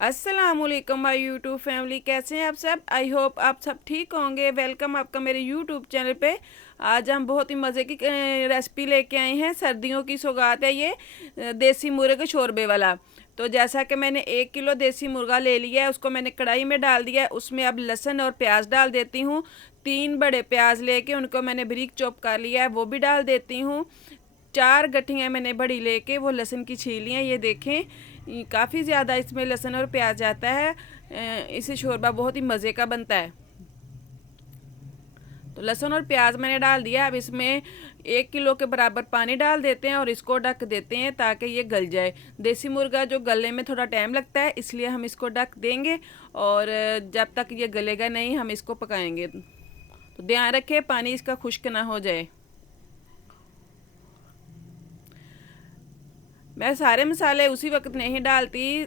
अस्सलाम वालेकुम my YouTube family, कैसे हैं आप सब। आई होप आप सब ठीक होंगे। वेलकम आपका मेरे यूट्यूब चैनल पे। आज हम बहुत ही मज़े की रेसिपी लेके आए हैं। सर्दियों की सौगात है ये, देसी मुर्गे शोरबे वाला। तो जैसा कि मैंने 1 किलो देसी मुर्गा ले लिया है, उसको मैंने कढ़ाई में डाल दिया है। उसमें अब लहसुन और प्याज डाल देती हूँ। 3 बड़े प्याज लेके उनको मैंने बारीक चॉप कर लिया है, वो भी डाल देती हूँ। 4 गठियाँ मैंने बड़ी लेके वो लहसुन की छीली हैं, ये देखें काफ़ी ज़्यादा इसमें लहसुन और प्याज जाता है। इससे शोरबा बहुत ही मज़े का बनता है। तो लहसुन और प्याज मैंने डाल दिया। अब इसमें 1 किलो के बराबर पानी डाल देते हैं और इसको ढक देते हैं ताकि ये गल जाए। देसी मुर्गा जो गलने में थोड़ा टाइम लगता है, इसलिए हम इसको ढक देंगे और जब तक ये गलेगा नहीं हम इसको पकाएंगे। तो ध्यान रखें पानी इसका खुश्क ना हो जाए। मैं सारे मसाले उसी वक्त नहीं डालती,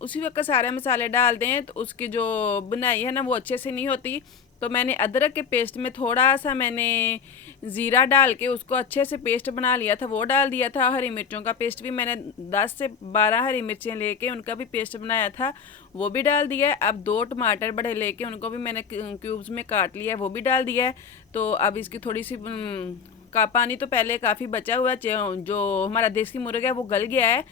उसी वक्त सारे मसाले डाल दें तो उसकी जो बनाई है ना वो अच्छे से नहीं होती। तो मैंने अदरक के पेस्ट में थोड़ा सा मैंने ज़ीरा डाल के उसको अच्छे से पेस्ट बना लिया था, वो डाल दिया था। हरी मिर्चों का पेस्ट भी मैंने 10 से 12 हरी मिर्चें लेके उनका भी पेस्ट बनाया था, वो भी डाल दिया है। अब 2 टमाटर बड़े लेके उनको भी मैंने क्यूब्स में काट लिया है, वो भी डाल दिया है। तो अब इसकी थोड़ी सी का पानी तो पहले काफ़ी बचा हुआ है, जो हमारा देसी मुर्गा है वो गल गया है।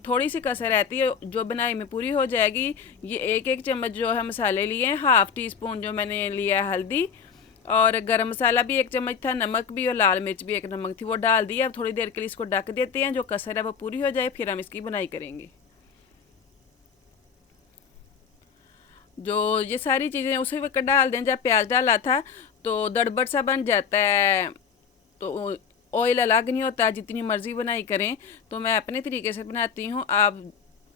थोड़ी सी कसर रहती है जो बनाई में पूरी हो जाएगी। ये 1-1 चम्मच जो है मसाले लिए हैं, हाफ़ टी स्पून जो मैंने लिया है हल्दी, और गरम मसाला भी 1 चम्मच था, नमक भी और लाल मिर्च भी 1 नमक थी, वो डाल दी। अब थोड़ी देर के लिए इसको ढक देते हैं, जो कसर है वो पूरी हो जाए, फिर हम इसकी बनाई करेंगे। जो ये सारी चीज़ें उसी वक्त डाल दें जब प्याज डाला था, तो दड़बड़ सा बन जाता है। तो ऑयल अलग नहीं होता, जितनी मर्ज़ी बनाई करें। तो मैं अपने तरीके से बनाती हूँ, आप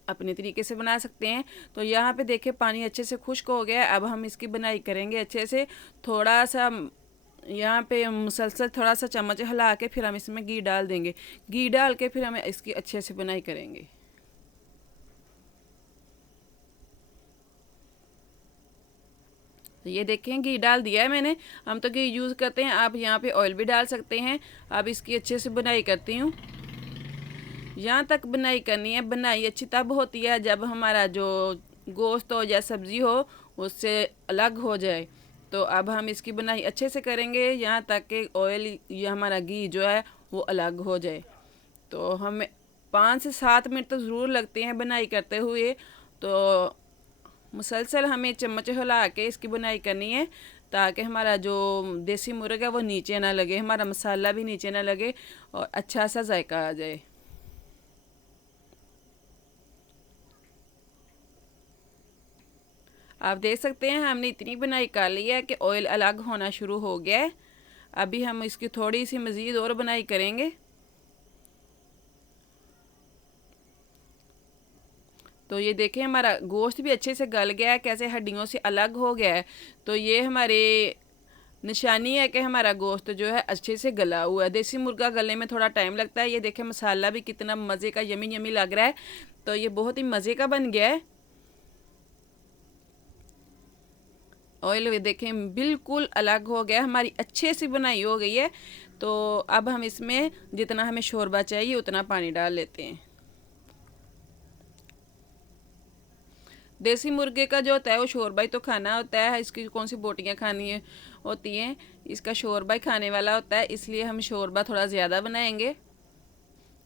अपने तरीके से बना सकते हैं। तो यहाँ पे देखें पानी अच्छे से खुश्क हो गया है। अब हम इसकी बनाई करेंगे अच्छे से। थोड़ा सा यहाँ पे मुसलसल थोड़ा सा चम्मच हिला के फिर हम इसमें घी डाल देंगे। घी डाल के फिर हम इसकी अच्छे से बनाई करेंगे। तो ये देखें घी डाल दिया है मैंने, हम तो घी यूज़ करते हैं, आप यहाँ पे ऑयल भी डाल सकते हैं। अब इसकी अच्छे से बुनाई करती हूँ। यहाँ तक बुनाई करनी है। बुनाई अच्छी तब होती है जब हमारा जो गोश्त हो या सब्ज़ी हो उससे अलग हो जाए। तो अब हम इसकी बुनाई अच्छे से करेंगे यहाँ तक कि ऑयल या हमारा घी जो है वो अलग हो जाए। तो हमें 5 से 7 मिनट तो ज़रूर लगते हैं बुनाई करते हुए। तो मुसलसल हमें चम्मच हिला के इसकी बुनाई करनी है ताकि हमारा जो देसी मुर्गा है वो नीचे ना लगे, हमारा मसाला भी नीचे ना लगे और अच्छा सा जायका आ जाए। आप देख सकते हैं हमने इतनी बुनाई कर ली है कि ऑयल अलग होना शुरू हो गया है। अभी हम इसकी थोड़ी सी मज़ीद और बुनाई करेंगे। तो ये देखें हमारा गोश्त भी अच्छे से गल गया है, कैसे हड्डियों से अलग हो गया है। तो ये हमारे निशानी है कि हमारा गोश्त जो है अच्छे से गला हुआ है। देसी मुर्गा गलने में थोड़ा टाइम लगता है। ये देखें मसाला भी कितना मज़े का यमी यमी लग रहा है। तो ये बहुत ही मज़े का बन गया है। ऑयल भी देखें बिल्कुल अलग हो गया, हमारी अच्छे से बनाई हो गई है। तो अब हम इसमें जितना हमें शोरबा चाहिए उतना पानी डाल लेते हैं। देसी मुर्गे का जो होता है वो शोरबा ही तो खाना होता है, इसकी कौन सी बोटियाँ खानी है होती हैं। इसका शोरबा ही खाने वाला होता है, इसलिए हम शोरबा थोड़ा ज़्यादा बनाएंगे।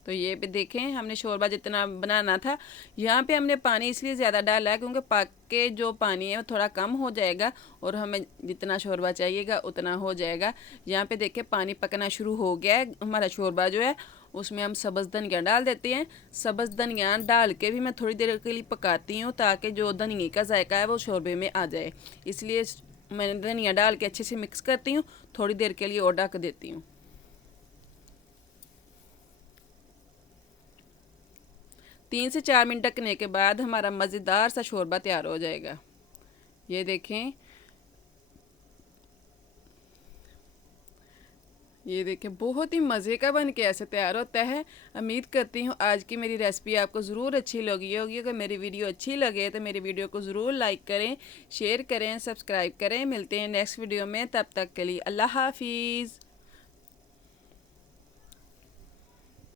तो ये पे देखें हमने शोरबा जितना बनाना था, यहाँ पे हमने पानी इसलिए ज़्यादा डाला है क्योंकि पक के जो पानी है वो थोड़ा कम हो जाएगा और हमें जितना शोरबा चाहिएगा उतना हो जाएगा। यहाँ पे देखें पानी पकना शुरू हो गया है हमारा शोरबा जो है। उसमें हम सब्ज़ धनिया डाल देते हैं। सब्ज़ धनिया डाल के भी मैं थोड़ी देर के लिए पकाती हूँ ताकि जो धनिया का जायका है वो शोरबे में आ जाए। इसलिए मैंने धनिया डाल के अच्छे से मिक्स करती हूँ, थोड़ी देर के लिए और ढक देती हूँ। 3 से 4 मिनट ढकने के बाद हमारा मज़ेदार सा शोरबा तैयार हो जाएगा। ये देखें, ये देखें बहुत ही मज़े का बन के ऐसे तैयार होता है। उम्मीद करती हूँ आज की मेरी रेसिपी आपको ज़रूर अच्छी लगी होगी। अगर मेरी वीडियो अच्छी लगे तो मेरी वीडियो को ज़रूर लाइक करें, शेयर करें, सब्सक्राइब करें। मिलते हैं नेक्स्ट वीडियो में, तब तक के लिए अल्लाह हाफिज़।